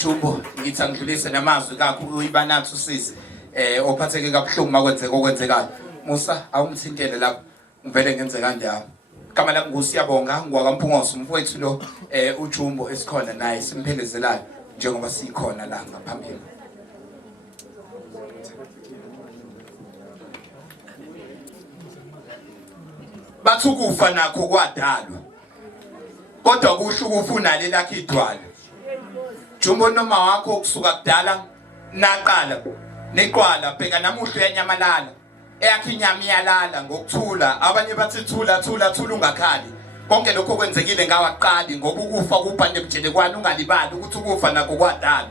Jumbo ngithi angidlulise namazwi kakho uyibanathi usisi ophatheke kabuhlungu makwenzeka okwenzekayo Musa awumthintele lapho ngivele ngenze kanjalo igama lami ngusiyabonga ngwakaMphungosi umfowethu lo uJumbo esikhona naye simphelezelelayo njengoba sikhona la ngaphambili bathi ukufa nakho kwadalwa kodwa kusho ukufuna lelakhe idwala Jumbo noma wakho kusuka kudala naqala neqwala bheka namuhlo yanyamalala eyakhe inyama iyalala ngokuthula abanye bathi thula ungakhali konke lokho kwenzekile ngawaqali ngoba ukufa kubhande bujelekwane ungalibali ukuthi ukufa nakho kwadala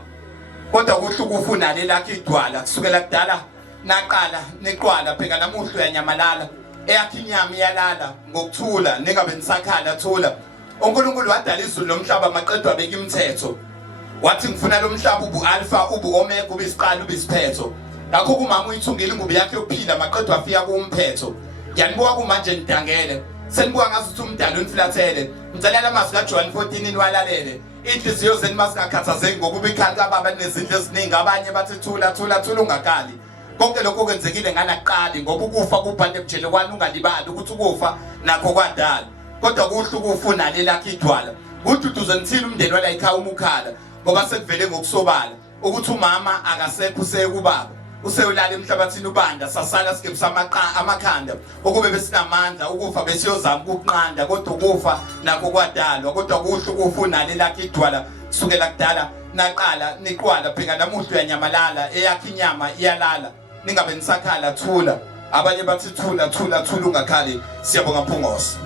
kodwa kusho ukufuna lelakhe idwala kusukela kudala naqala neqwala bheka namuhlo yanyamalala eyakhe inyama iyalala ngokuthula ningabe nisakhala thula uNkulunkulu wadala izulu lomhlaba maqedwa beka imithetho wathi ngifuna lo mhlaba ubu alpha ubu omega ube isiqalo ube isiphetho ngakho kumama uyithungile ingubo yakhe yokuphila maqedwa afika kumphetho ngiyanibuka kumanje nidangele senibuka ngazuthi umdala uniflathele ngicela amazwi kaJohn 14 niwalalele inhliziyo zenu masingakhathazeki ngokuba ikhali kaBaba nezindlu eziningi abanye bathi thula ungakali konke lokho kwenzekile nganaqali ngoba ukufa kubhande bujelekwane ungalibali ukuthi ukufa nakho kwadala kodwa kuhle ukufuna lelakhe idwala ududuze nithile umndeni wala ekhaya umukhala ngoba sekuvele ngokusobala ukuthi umama akasekho useyekubaba useyolala emhlabathini ubanda sasala sikebisa amakhanda ukube besinamandla ukufa besiyozama ukuqanda kodwa ukufa nakho kwadalwa kodwa kuhle ukufuna lelakhe idwala kusukela kudala naqala niqwala bheka namuhlo yanyamalala eyakhe inyama iyalala ningabe nisakhala thula abanye bathi thula ungakhali siyabonga Mphungosi